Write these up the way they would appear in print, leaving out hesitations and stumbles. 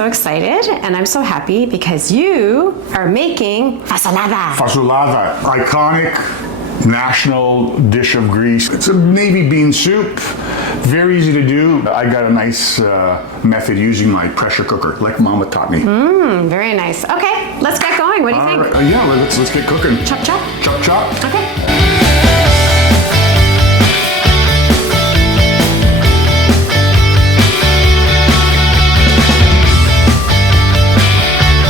so excited and I'm so happy because you are making fasolada. Fasolada, iconic national dish of Greece. It's a navy bean soup, very easy to do. I got a nice method using my pressure cooker, like Mama taught me. Very nice. Okay, let's get going. What do you think? Right. Yeah, let's get cooking. Chop, chop? Chop, chop. Okay.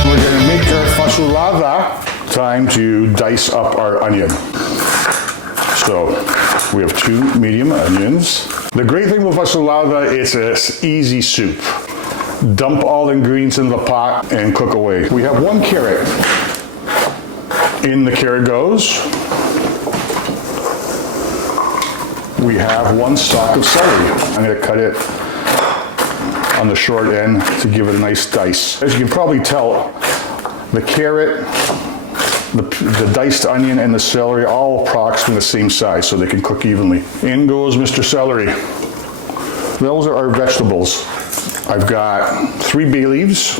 We're gonna make our fasolada. Time to dice up our onion. So we have 2 medium onions. The great thing with fasolada, it's an easy soup. Dump all the ingredients in the pot and cook away. We have 1 carrot. In the carrot goes. We have 1 stalk of celery. I'm gonna cut it on the short end to give it a nice dice. As you can probably tell, the carrot, the diced onion and the celery all approximately the same size so they can cook evenly. In goes Mr. Celery. Those are our vegetables. I've got 3 bay leaves,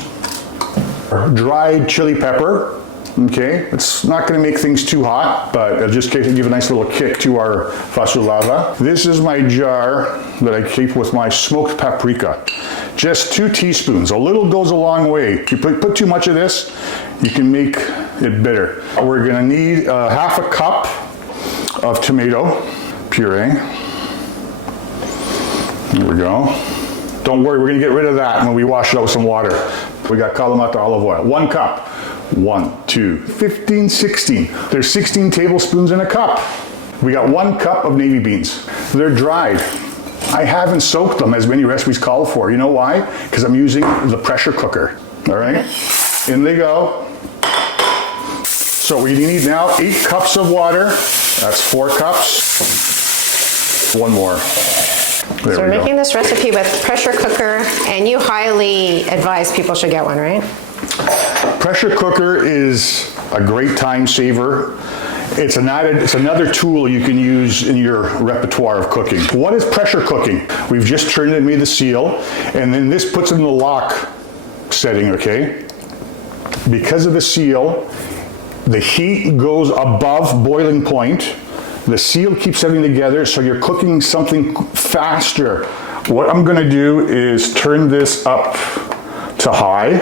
dried chili pepper. Okay, it's not going to make things too hot, but it'll just give a nice little kick to our fasolada. This is my jar that I keep with my smoked paprika. Just 2 teaspoons. A little goes a long way. If you put too much of this, you can make it bitter. We're going to need half a cup of tomato puree. There we go. Don't worry, we're going to get rid of that when we wash it out with some water. We got Kalamata olive oil. 1 cup. 1, 2, 15, 16. There's 16 tablespoons in a cup. We got 1 cup of navy beans. They're dried. I haven't soaked them as many recipes call for. You know why? Because I'm using the pressure cooker. All right? In they go. So we need now 8 cups of water. That's 4 cups. 1 more. There So we're making this recipe with pressure cooker, and you highly advise people should get one, right? Pressure cooker is a great time saver. It's another tool you can use in your repertoire of cooking. What is pressure cooking? We've just turned it and made the seal, and then this puts it in the lock setting, okay? Because of the seal, the heat goes above boiling point. The seal keeps everything together, so you're cooking something faster. What I'm gonna do is turn this up to high.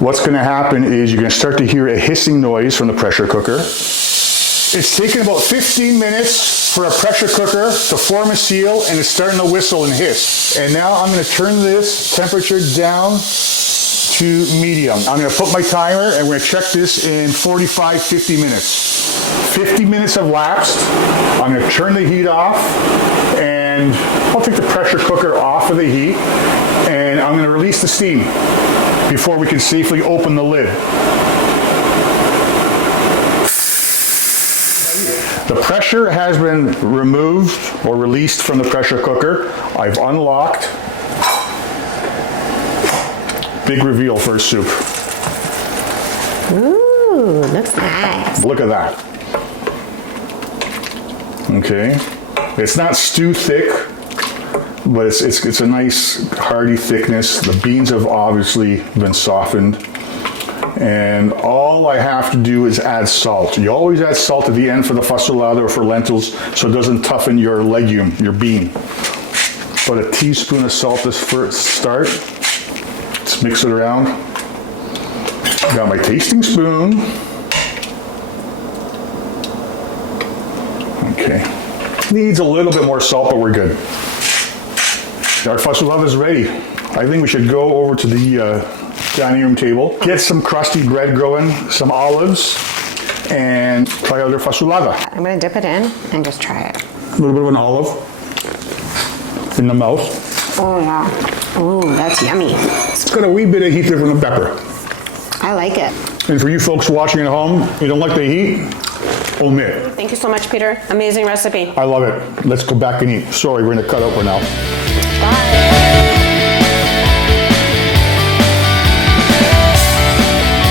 What's going to happen is you're going to start to hear a hissing noise from the pressure cooker. It's taken about 15 minutes for a pressure cooker to form a seal, and it's starting to whistle and hiss. And now I'm going to turn this temperature down to medium. I'm going to put my timer and we're going to check this in 45, 50 minutes. 50 minutes have lapsed. I'm going to turn the heat off, and I'll take the pressure cooker off of the heat, and I'm going to release the steam before we can safely open the lid. The pressure has been removed or released from the pressure cooker. I've unlocked. Big reveal for a soup. Ooh, looks nice. Look at that. Okay. It's not stew thick, but it's a nice hearty thickness. The beans have obviously been softened. And all I have to do is add salt. You always add salt at the end for the fasolada or for lentils so it doesn't toughen your legume, your bean. Put a teaspoon of salt this first start. Let's mix it around. Got my tasting spoon. Okay. Needs a little bit more salt, but we're good. Our fasolada is ready. I think we should go over to the dining room table, get some crusty bread going, some olives, and try out our fasolada. I'm going to dip it in and just try it. A little bit of an olive in the mouth. Oh yeah. Ooh, that's yummy. It's got a wee bit of heat there from the pepper. I like it. And for you folks watching at home, you don't like the heat, omit. Thank you so much, Peter. Amazing recipe. I love it. Let's go back and eat. Sorry, we're going to cut over now. Bye.